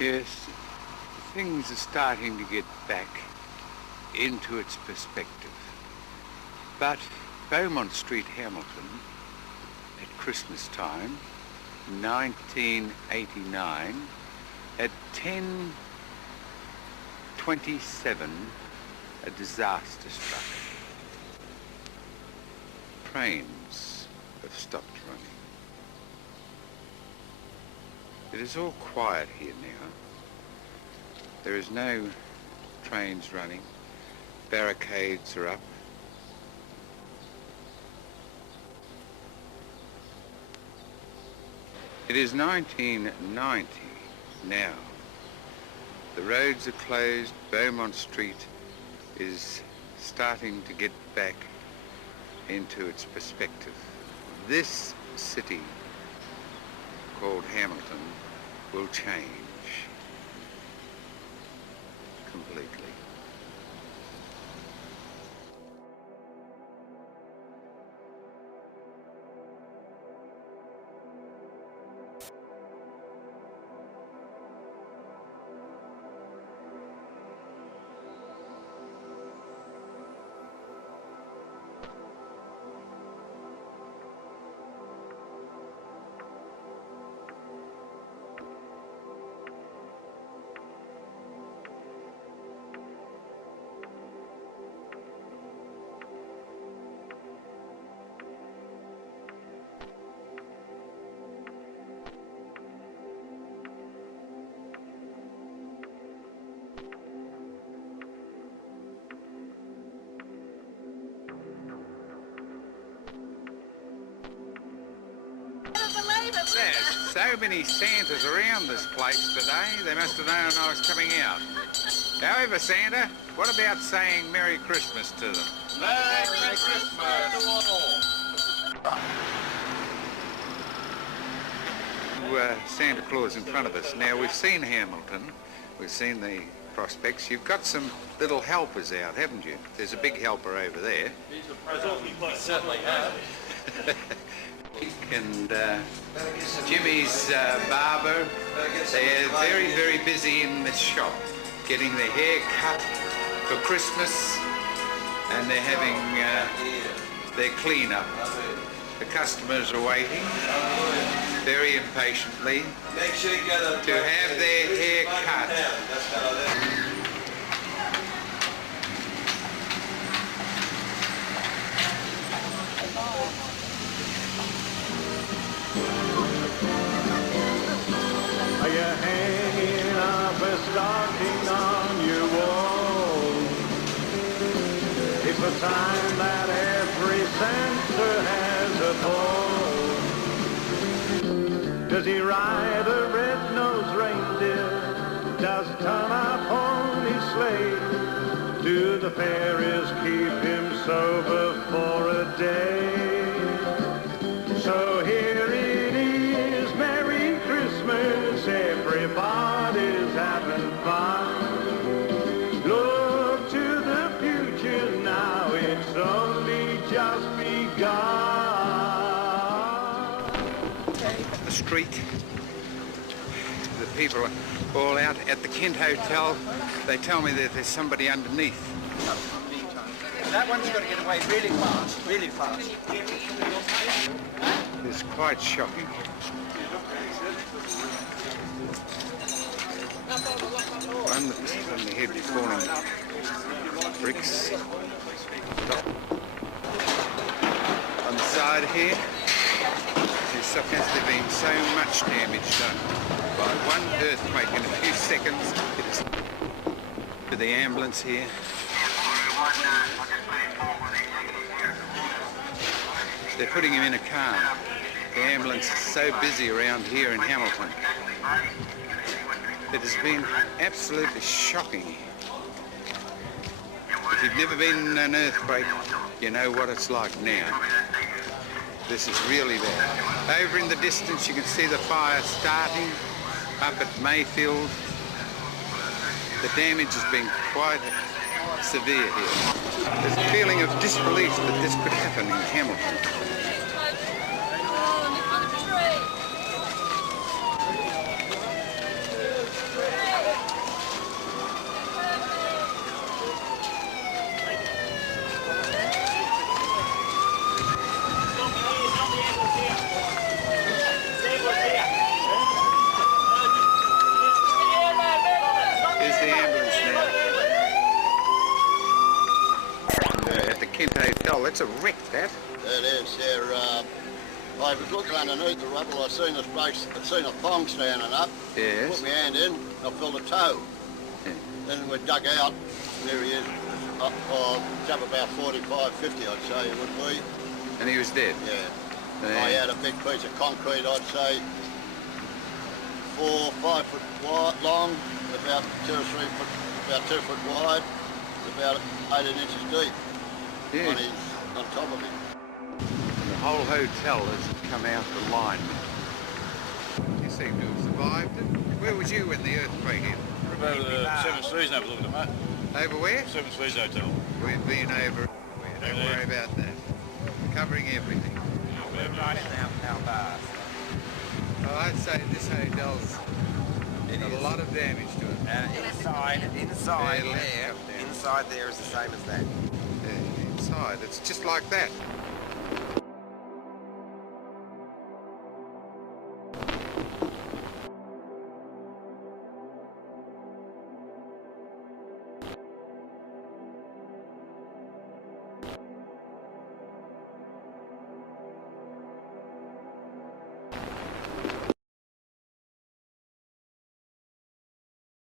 Yes, things are starting to get back into its perspective. But Beaumont Street, Hamilton, at Christmas time, 1989, at 10:27, a disaster struck. Trains have stopped running. It is all quiet here now. There is no trains running. Barricades are up. It is 1990 now. The roads are closed. Beaumont Street is starting to get back into its perspective. This city called Hamilton will change completely. There's so many Santas around this place today, they must have known I was coming out. However, Santa, what about saying Merry Christmas to them? Merry Christmas to all! Santa Claus in front of us. Now, we've seen Hamilton, we've seen the prospects. You've got some little helpers out, haven't you? There's a big helper over there. He's the president. We certainly have. And Jimmy's barber, they're very, very busy in the shop getting their hair cut for Christmas, and they're having their clean-up. The customers are waiting very impatiently to have their hair cut. Are you hanging up a stocking on your wall? It's a sign that every Santa has a ball. Does he ride a red-nosed reindeer? Does he turn up on his sleigh? Do the fairies keep him sober for a day? So here it is, Merry Christmas, everybody's having fun. Look to the future now, it's only just begun. The street, the people are all out at the Kent Hotel. They tell me that there's somebody underneath. That one's got to get away really fast, really fast. It's quite shocking. One that's on the head falling bricks. On the side here, there's been so much damage done by one earthquake in a few seconds. It is to the ambulance here. They're putting him in a car. The ambulance is so busy around here in Hamilton. It has been absolutely shocking. If you've never been in an earthquake, you know what it's like now. This is really bad. Over in the distance you can see the fire starting up at Mayfield. The damage has been quite severe here. There's a feeling of disbelief that this could happen in Hamilton. Kent Hotel. That's a wreck, that. It is. I was looking underneath the rubble. I seen this place. I seen a thong standing up. Yes. Put my hand in. I felt a toe. Yeah. Then we dug out. There he is. It's up about 45, 50, I'd say it would be. And he was dead? Yeah. I had a big piece of concrete, I'd say 4 or 5 foot wide, long, about 2 or 3 foot, about 2 foot wide, about 18 inches deep. Yeah. On top of him. The whole hotel has come out the line. You seem to have survived it. Where was you when the earthquake hit? We're over the Seven Seas now, looking at mate. Over where? Seven Seas Hotel. We've been over. Don't worry about that. Covering everything. We're right in our bars. Well, I'd say this hotel's got a lot of damage to it. Inside there is the same as that. Inside, it's just like that.